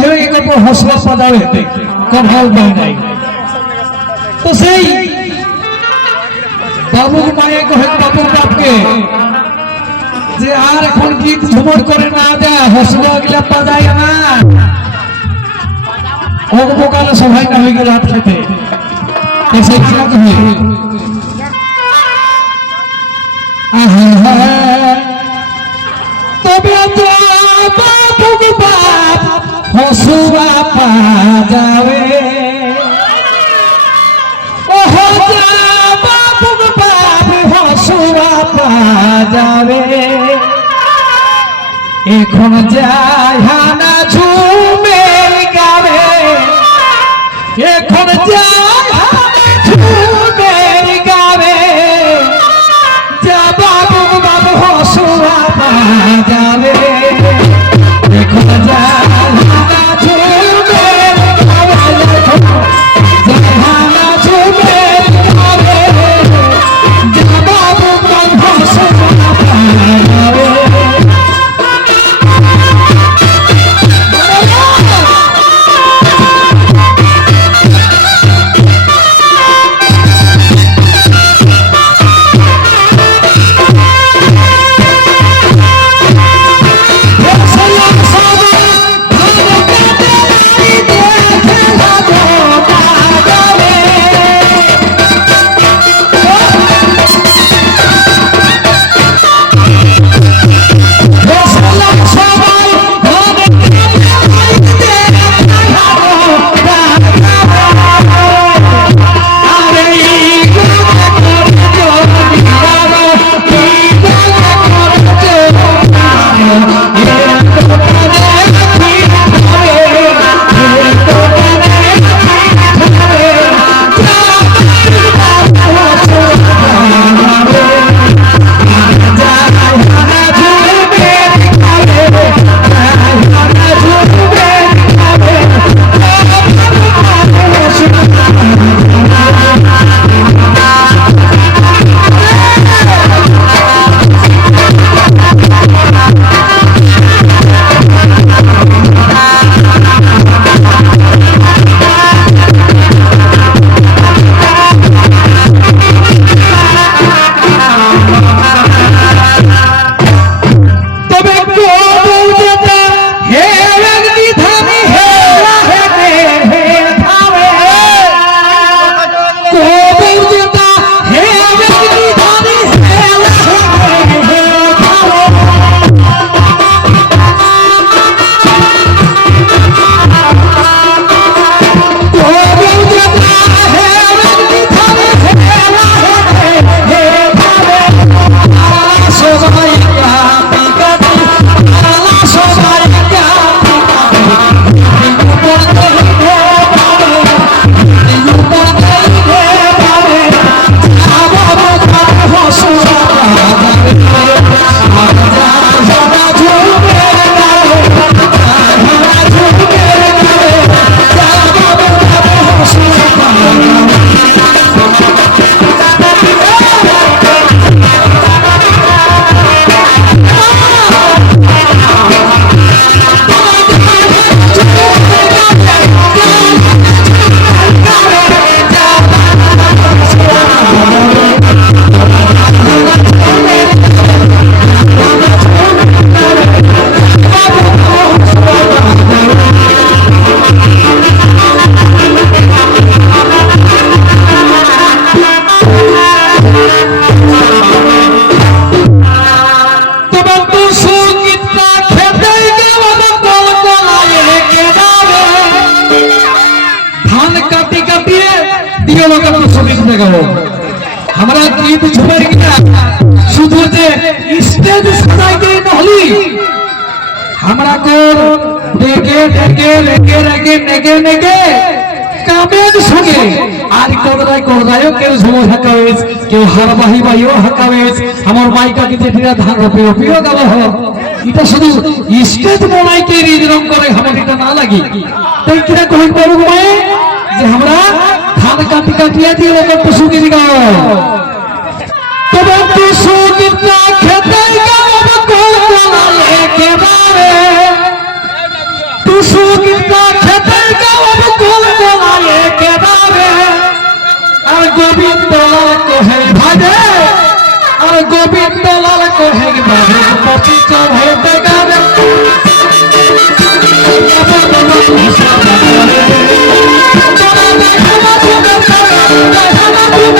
হয়ে গেলে পর হসলা পাদাও কভাল দেয় নাই তো সেই বাবুর মায়ে কহেন বাবুর বাপকে, যে আর এখন গীত ঝুমর করে না দেয়, হসলা গিলা পাদায় না। অল্পকালে সবাই না হয়ে গেল হাত খেতে। সেই খেলা হসুয়া পা যাবে। যাবে। এখন যাই হানা ঝুমে গাবে। এখন যাই দিয়ে লোকে তো সংগীত দেখাবো আমরা গীত ঝুমের কিনা, শুধু যে স্টেজ সাজাই দিই নহলি আমরা কোর ডেকে ডেকে রেগে রেগে নেগে নেগে কামের সঙ্গে, আর কিনা আমরা হাত কাটি কাটিয়ে দিয়ে লোক টুসু গীত গাও তোমার টুসু গীতটা খেতে গাও কোলা একেবারে। টুসু গীতটা খেতে গাও কোলা একেবারে। আর গোবিন্দ কোহে, ভাজে। আর গোবিন্দ লাল কোহে, ভাজে। হতে গাবে Thank you.